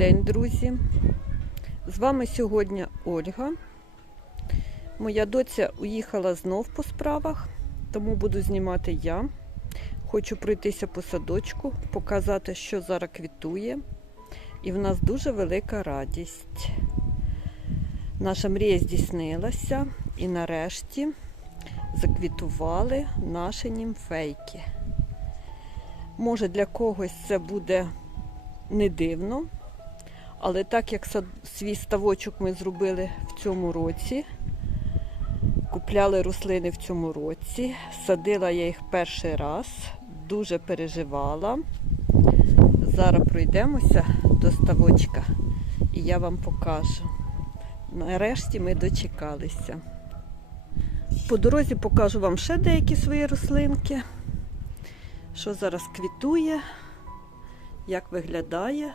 день, друзі! З вами сьогодні Ольга. Моя доця уїхала знов по справах, тому буду знімати я. Хочу пройтися по садочку, показати, що зараз квітує. І в нас дуже велика радість. Наша мрія здійснилася і нарешті заквітували наші німфейки. Може для когось це буде не дивно, але так як свій ставочок ми зробили в цьому році, купляли рослини в цьому році, садила я їх перший раз, дуже переживала. Зараз пройдемося до ставочка і я вам покажу. Нарешті ми дочекалися. По дорозі покажу вам ще деякі свої рослинки, що зараз квітує, як виглядає.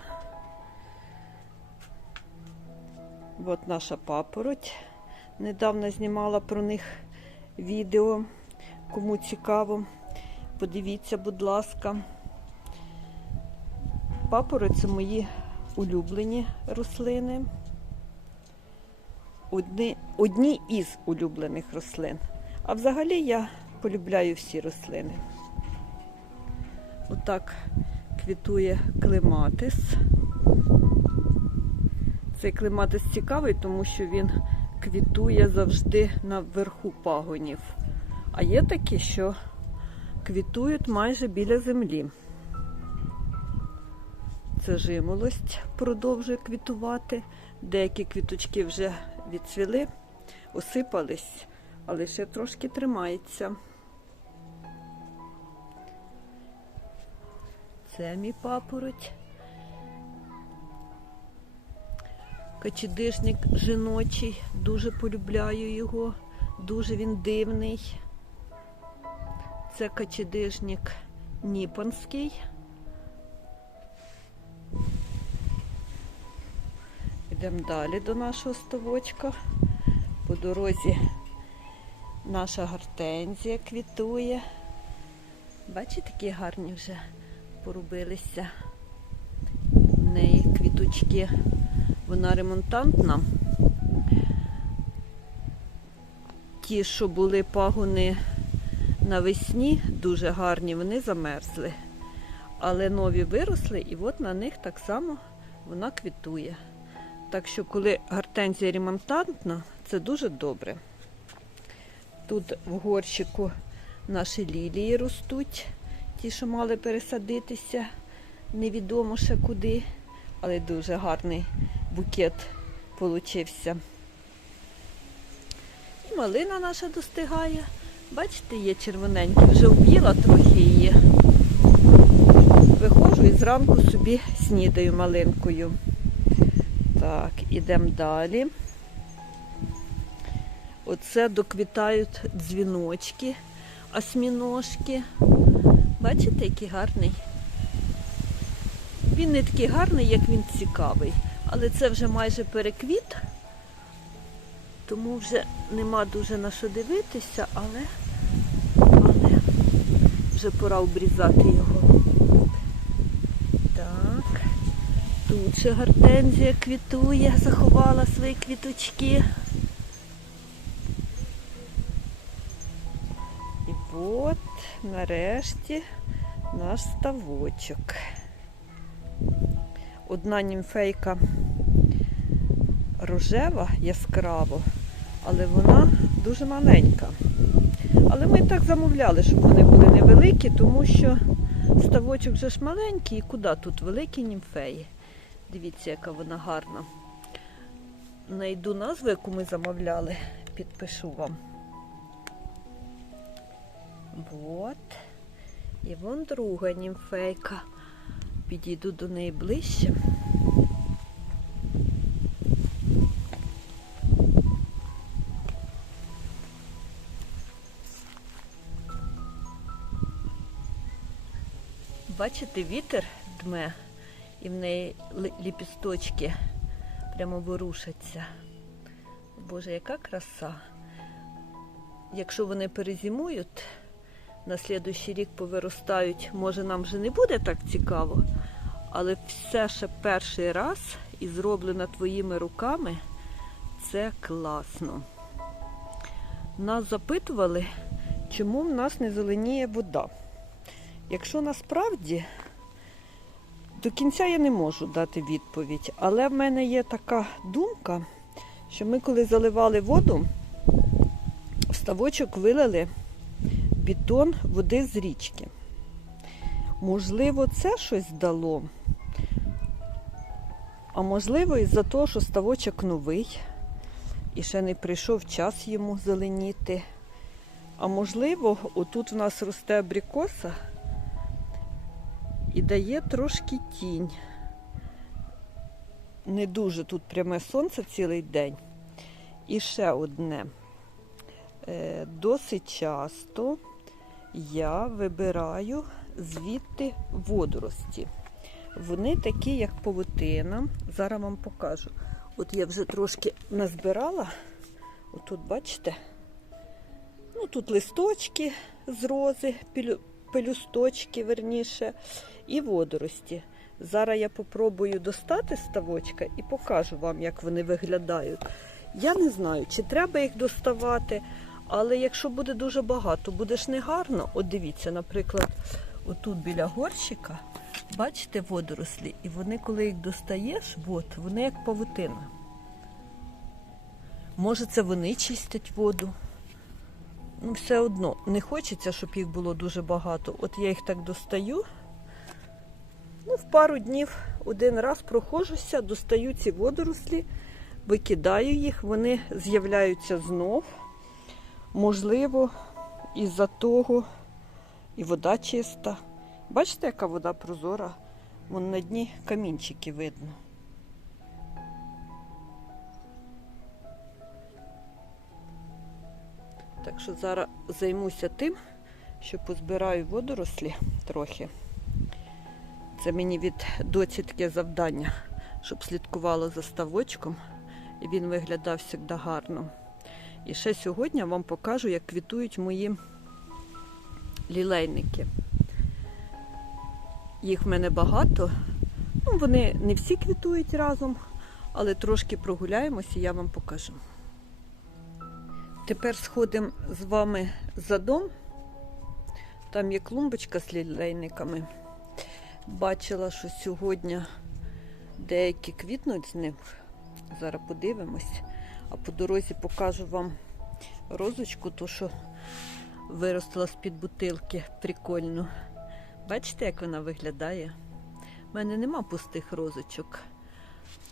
От наша папороть. Недавно знімала про них відео. Кому цікаво, подивіться, будь ласка. Папороть це мої улюблені рослини. Одні, одні із улюблених рослин. А взагалі я полюбляю всі рослини. Отак квітує клематис. Цей клематис цікавий, тому що він квітує завжди наверху пагонів. А є такі, що квітують майже біля землі. Це жимолость продовжує квітувати. Деякі квіточки вже відцвіли, осипались, але ще трошки тримається. Це мій папороть. Качедишник жіночий, дуже полюбляю його, дуже він дивний. Це качедишник ніпонський. Йдемо далі до нашого ставочка. По дорозі наша гортензія квітує. Бачите, які гарні вже порубилися в неї квіточки. Вона ремонтантна. Ті, що були пагони навесні, дуже гарні, вони замерзли. Але нові виросли, і от на них так само вона квітує. Так що, коли гортензія ремонтантна, це дуже добре. Тут в горщику наші лілії ростуть, ті, що мали пересадитися, невідомо ще куди, але дуже гарний букет получився. І малина наша достигає. Бачите, є червоненькі, вже вб'їла трохи її. Виходжу і зранку собі снідаю малинкою. Так, ідемо далі. Оце доквітають дзвіночки, осьміножки. Бачите, який гарний. Він не такий гарний, як він цікавий. Але це вже майже переквіт, тому вже нема дуже на що дивитися, але, але вже пора обрізати його. Так. Тут ще гортензія квітує, заховала свої квіточки. І от нарешті наш ставочок. Одна німфейка рожева яскраво, але вона дуже маленька. Але ми так замовляли, щоб вони були невеликі, тому що ставочок вже ж маленький, і куди тут великі німфеї. Дивіться, яка вона гарна. Найду назву, яку ми замовляли, підпишу вам. Вот. І вон друга німфейка. Підійду до неї ближче. Бачите, вітер дме, і в неї ліпісточки прямо ворушаться. Боже, яка краса. Якщо вони перезимують, на слідуючий рік повиростають, може нам вже не буде так цікаво, Але все ще перший раз і зроблено твоїми руками це класно. Нас запитували, чому в нас не зеленіє вода. Якщо насправді до кінця я не можу дати відповідь, але в мене є така думка, що ми, коли заливали воду, ставочок вилили бетон води з річки. Можливо, це щось дало, а можливо, із-за того, що ставочок новий і ще не прийшов час йому зеленіти. А можливо, отут в нас росте абрикоса і дає трошки тінь. Не дуже тут пряме сонце цілий день. І ще одне. Е, Досить часто я вибираю звідти водорості. Вони такі, як павутина. Зараз вам покажу. От я вже трошки назбирала. Отут, бачите? Ну, тут листочки з рози, пелюсточки, верніше, і водорості. Зараз я попробую достати ставочка і покажу вам, як вони виглядають. Я не знаю, чи треба їх доставати, але якщо буде дуже багато, буде ж негарно. От дивіться, наприклад, отут біля горщика, бачите водорослі, і вони, коли їх достаєш, от, вони як павутина. Може, це вони чистять воду. Ну, все одно не хочеться, щоб їх було дуже багато. От я їх так достаю. Ну, в пару днів один раз проходжуся, достаю ці водорослі, викидаю їх, вони з'являються знов. Можливо, із-за того і вода чиста. Бачите, яка вода прозора? Вон на дні камінчики видно. Так що зараз займуся тим, що позбираю водорослі трохи. Це мені від доці таке завдання, щоб слідкувало за ставочком, і він виглядав завжди гарно. І ще сьогодні вам покажу, як квітують мої лілейники. Їх в мене багато. Ну, вони не всі квітують разом, але трошки прогуляємося і я вам покажу. Тепер сходимо з вами за дом. Там є клумбочка з лілейниками. Бачила, що сьогодні деякі квітнуть з них. Зараз подивимось. А по дорозі покажу вам розочку, ту, що виростила з-під бутилки. Прикольно. Бачите, як вона виглядає? У мене нема пустих розочок.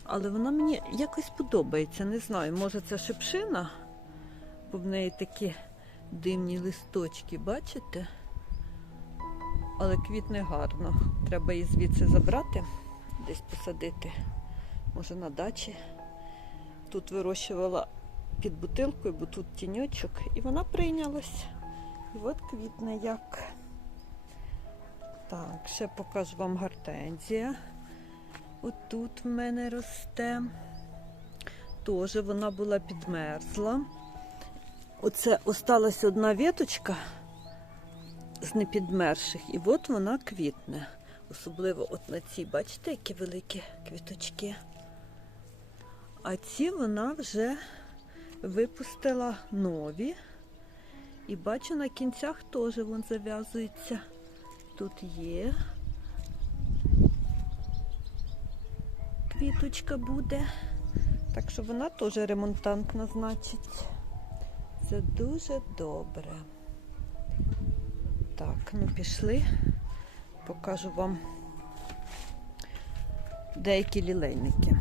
Але вона мені якось подобається. Не знаю, може це шипшина, бо в неї такі димні листочки, бачите? Але квітне гарно. Треба її звідси забрати, десь посадити. Може на дачі. Тут вирощувала під бутилкою, бо тут тіньочок, і вона прийнялась. І от квітне як. Так, ще покажу вам гортензія. Отут в мене росте. Теж вона була підмерзла. Оце осталась одна віточка з непідмерших, і от вона квітне. Особливо от на цій, бачите, які великі квіточки. А ці вона вже випустила нові. І бачу, на кінцях теж вон зав'язується. Тут є. Квіточка буде. Так що вона теж ремонтантна, значить. Це дуже добре. Так, ну пішли. Покажу вам деякі лілейники.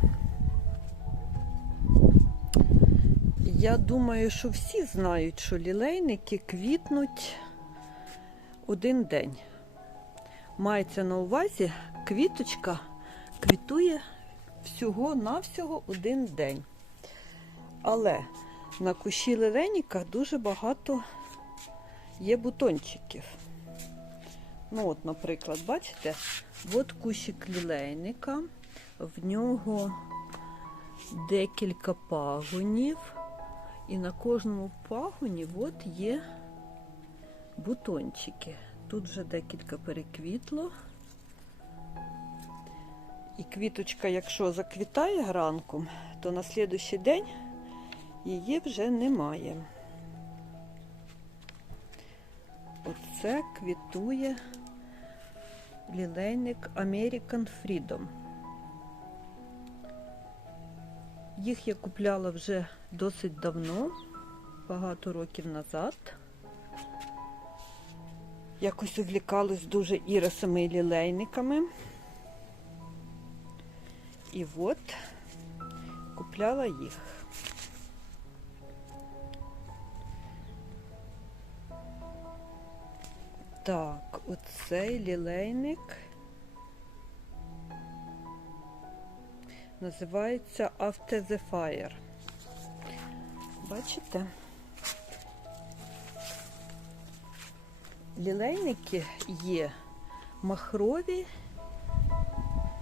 Я думаю, що всі знають, що лілейники квітнуть один день. Мається на увазі, квіточка квітує всього-навсього один день. Але на кущі лілейника дуже багато є бутончиків. Ну, от, наприклад, бачите, от кущик лілейника, в нього декілька пагонів, і на кожному пагоні от є бутончики. Тут вже декілька переквітло. І квіточка, якщо заквітає ранком, то на слідуючий день її вже немає. Оце квітує лілейник American Freedom. Їх я купляла вже досить давно, багато років назад. Якось увлікалась дуже ірисами і лілейниками. І от купляла їх. Так, оцей лілейник називається After the Fire. Бачите? Лілейники є махрові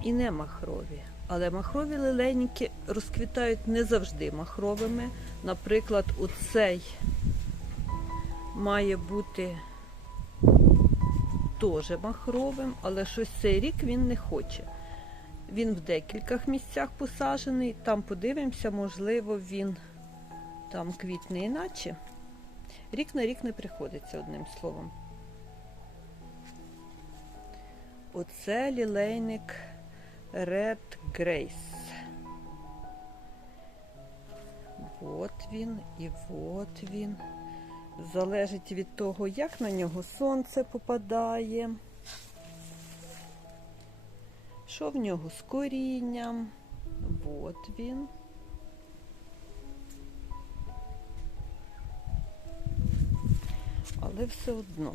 і не махрові. Але махрові лілейники розквітають не завжди махровими. Наприклад, оцей має бути теж махровим, але щось цей рік він не хоче. Він в декількох місцях посаджений. Там подивимося, можливо, він там квітне іначе. Рік на рік не приходиться, одним словом. Оце лілейник Red Grace. От він і от він. Залежить від того, як на нього сонце попадає, що в нього з корінням. От він. Але все одно.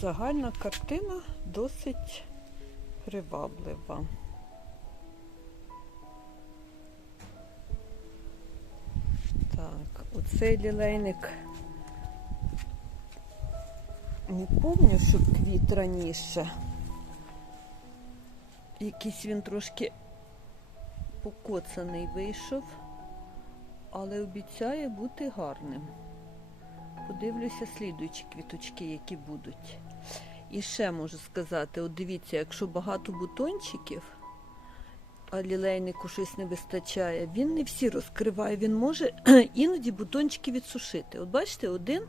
Загальна картина досить приваблива. Так, оцей лілейник. Не пам'ятаю, що квіт раніше. Якийсь він трошки покоцаний вийшов, але обіцяє бути гарним. Подивлюся слідуючі квіточки, які будуть. І ще можу сказати: от дивіться, якщо багато бутончиків, а лілейнику щось не вистачає, він не всі розкриває, він може іноді бутончики відсушити. От бачите, один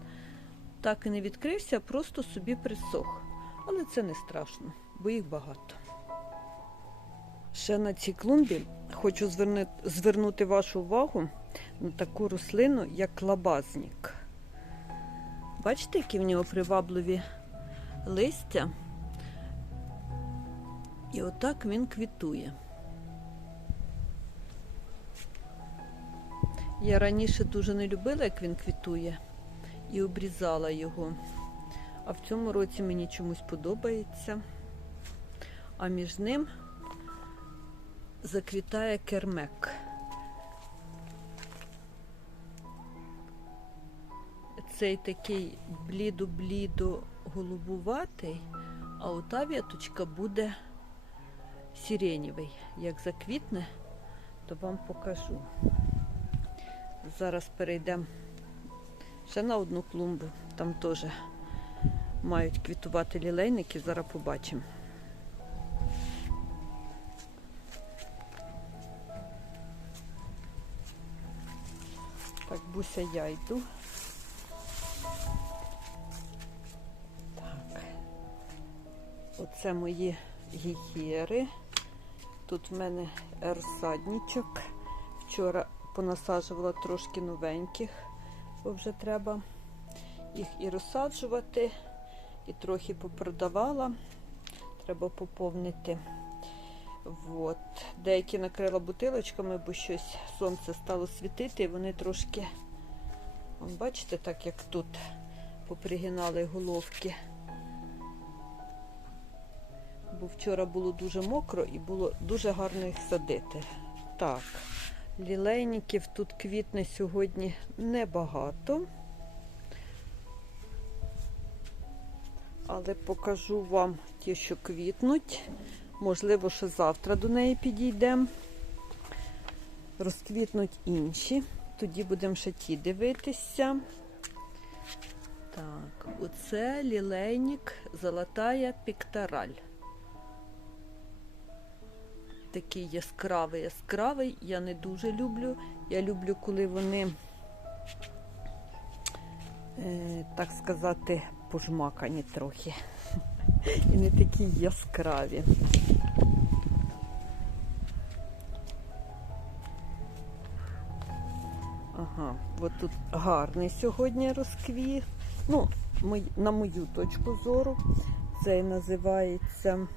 так і не відкрився, просто собі присох. Але це не страшно, бо їх багато. Ще на цій клумбі хочу звернути, вашу увагу на таку рослину, як лабазнік. Бачите, які в нього привабливі листя? І отак він квітує. Я раніше дуже не любила, як він квітує, і обрізала його. А в цьому році мені чомусь подобається. А між ним заквітає кермек. Цей такий блідо-блідо голубуватий, а ота віточка буде сиренєвий. Як заквітне, то вам покажу. Зараз перейдемо ще на одну клумбу. Там теж мають квітувати лілейники, зараз побачимо. Так, буся, я йду. Так. Оце мої гієри. Тут в мене розсадничок. Вчора понасаджувала трошки новеньких, бо вже треба їх і розсаджувати, і трохи попродавала. Треба поповнити. От. Деякі накрила бутилочками, бо щось сонце стало світити, і вони трошки, бачите, так як тут попригинали головки. Бо вчора було дуже мокро і було дуже гарно їх садити. Так, лілейників тут квітне сьогодні небагато. Але покажу вам ті, що квітнуть. Можливо, що завтра до неї підійдемо. Розквітнуть інші. Тоді будемо ще ті дивитися. Так, оце лілейник Золотая піктораль. Такий яскравий, яскравий. Я не дуже люблю. Я люблю, коли вони, е, так сказати, пожмакані трохи. І не такі яскраві. Ага, от тут гарний сьогодні розквіт. Ну, на мою точку зору, це називається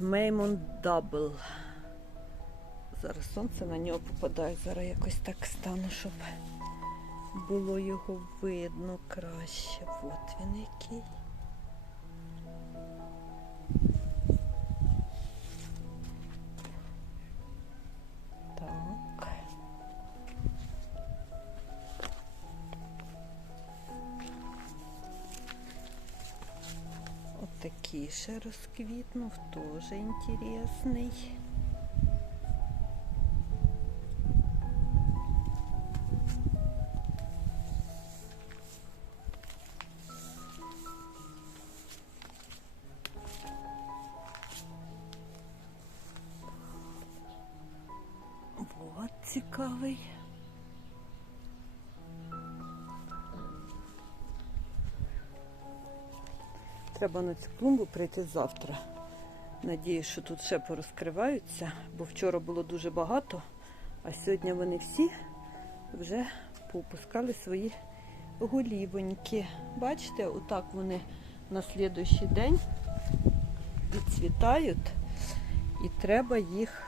Меймон Дабл. Зараз сонце на нього попадає. Зараз якось так стану, щоб було його видно краще. От він який. Ще розквітнув, теж інтересний. Треба на цю клумбу прийти завтра. Надіюсь, що тут ще порозкриваються, бо вчора було дуже багато, а сьогодні вони всі вже попускали свої голівоньки. Бачите, отак вони на слідуючий день відцвітають, і треба їх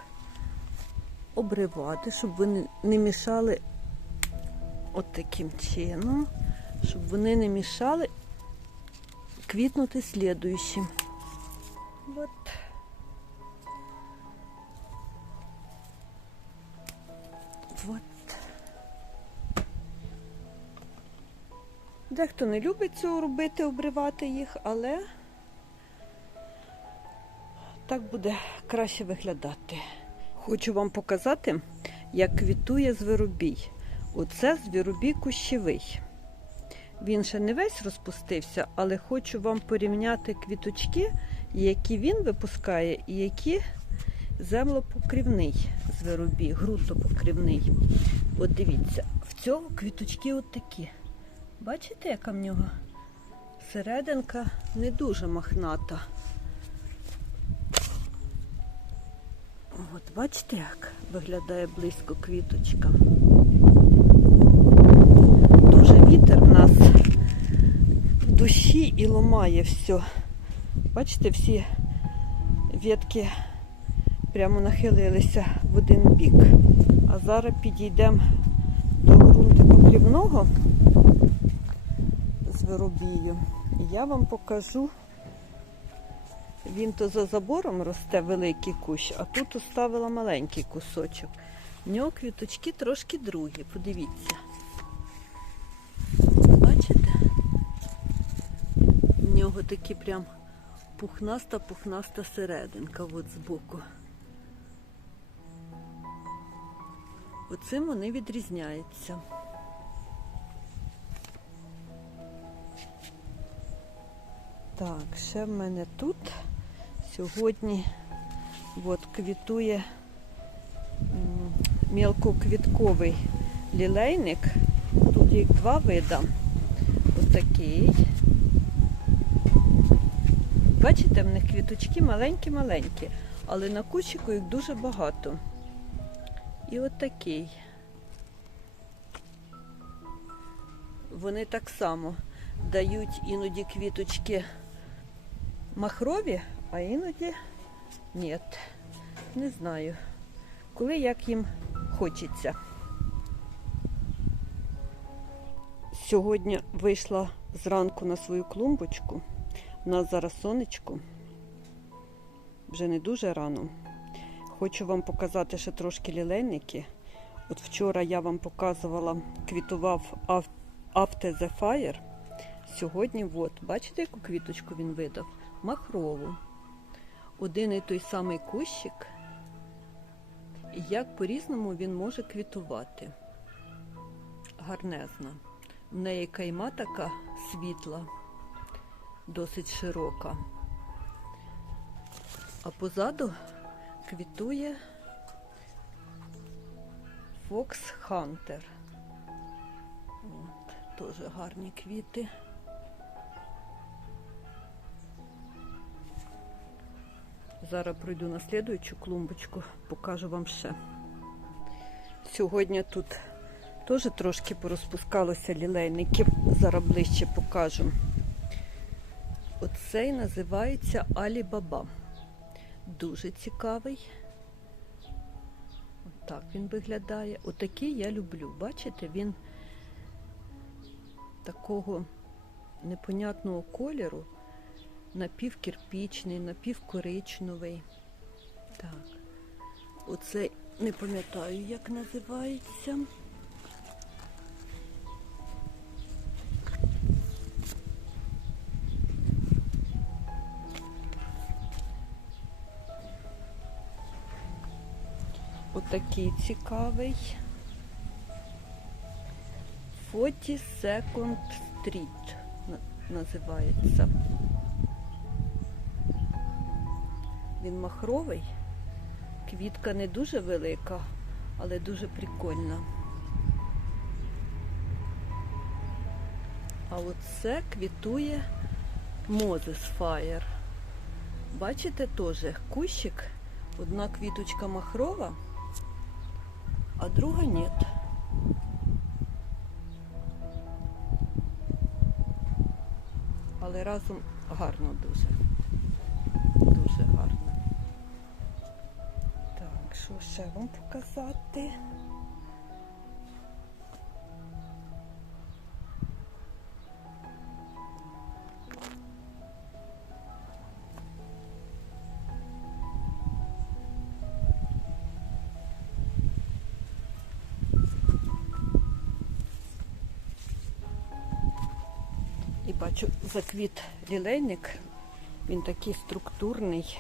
обривати, щоб вони не мішали от таким чином, щоб вони не мішали квітнути слідуючим. Вот. Вот. Дехто не любить цього робити, обривати їх, але так буде краще виглядати. Хочу вам показати, як квітує звиробій. Оце звіробій кущевий. Він ще не весь розпустився, але хочу вам порівняти квіточки, які він випускає, і які землопокрівний звиробій, ґрунтопокрівний. От дивіться, в цього квіточки от такі. Бачите, яка в нього серединка не дуже махната. От бачите, як виглядає близько квіточка. Дуже вітер в нас в душі і ламає все. Бачите, всі ветки прямо нахилилися в один бік. А зараз підійдемо до ґрунту покрівного з виробію. І я вам покажу. Він то за забором росте великий кущ, а тут оставила маленький кусочок. В нього квіточки трошки другі, подивіться. Нього такі прям пухнаста-пухнаста серединка от збоку. Оцим вони відрізняються. Так, ще в мене тут сьогодні от, квітує мілкоквітковий лілейник. Тут їх два вида. Ось такий. Бачите, в них квіточки маленькі-маленькі, але на кущику їх дуже багато. І от такий. Вони так само дають іноді квіточки махрові, а іноді ні. Не знаю. Коли як їм хочеться. Сьогодні вийшла зранку на свою клумбочку. У нас зараз сонечко. Вже не дуже рано. Хочу вам показати ще трошки лілейники. От вчора я вам показувала, квітував Af- After the Fire. Сьогодні, от, бачите, яку квіточку він видав? Махрову. Один і той самий кущик. І як по-різному він може квітувати. Гарнезна. В неї кайма така світла, досить широка. А позаду квітує Фокс Хантер. От, теж гарні квіти. Зараз пройду на слідуючу клумбочку, покажу вам ще. Сьогодні тут теж трошки порозпускалося лілейників. Зараз ближче покажу. Оцей називається Алі-Баба. Дуже цікавий. Так він виглядає. Отакий я люблю. Бачите, він такого непонятного кольору, напівкірпічний, напівкоричневий. Так. Оцей не пам'ятаю, як називається. Отакий цікавий. 40 Second Street називається. Він махровий. Квітка не дуже велика, але дуже прикольна. А оце квітує Moses Fire. Бачите теж кущик, одна квіточка махрова, а друга ні. Але разом гарно дуже. Дуже гарно. Так, що ще вам показати? Бачу заквіт лілейник. Він такий структурний.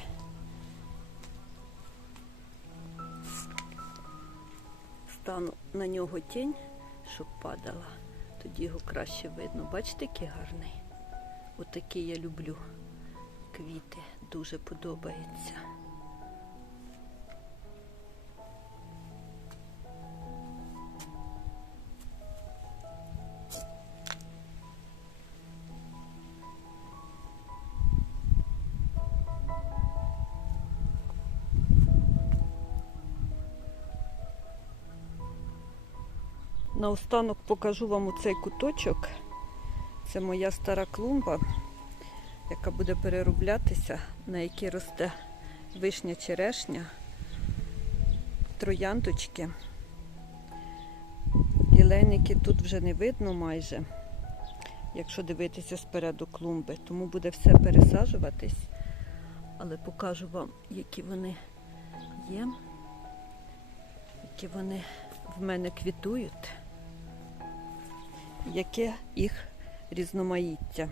Стану на нього тінь, щоб падала. Тоді його краще видно. Бачите, який гарний? Отакий я люблю. Квіти дуже подобаються. Наостанок покажу вам оцей куточок. Це моя стара клумба, яка буде перероблятися, на якій росте вишня черешня, трояндочки. Лілейники тут вже не видно майже, якщо дивитися спереду клумби, тому буде все пересаджуватись. Але покажу вам, які вони є, які вони в мене квітують яке їх різноманіття.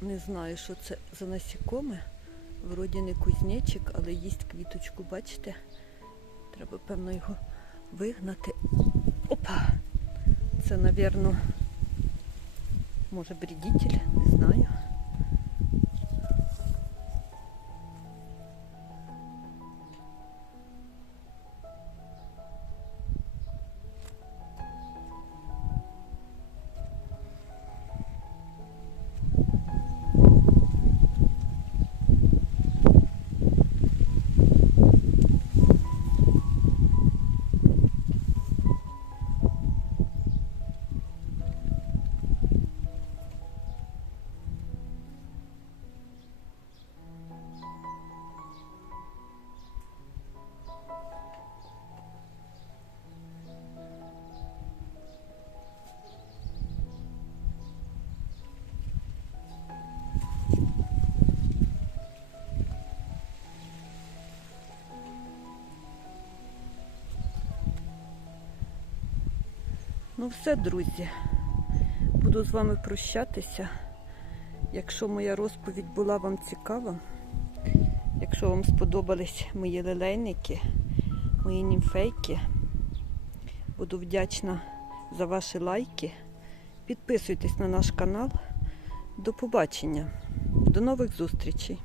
Не знаю, що це за насікоме. Вроді не кузнечик, але їсть квіточку, бачите? Треба, певно, його вигнати. Опа! Це, напевно, Може бредитель, не знаю. Ну все, друзі. Буду з вами прощатися. Якщо моя розповідь була вам цікава, Якщо вам сподобались мої лелейники, мої німфейки, буду вдячна за ваші лайки. Підписуйтесь на наш канал. До побачення. До нових зустрічей.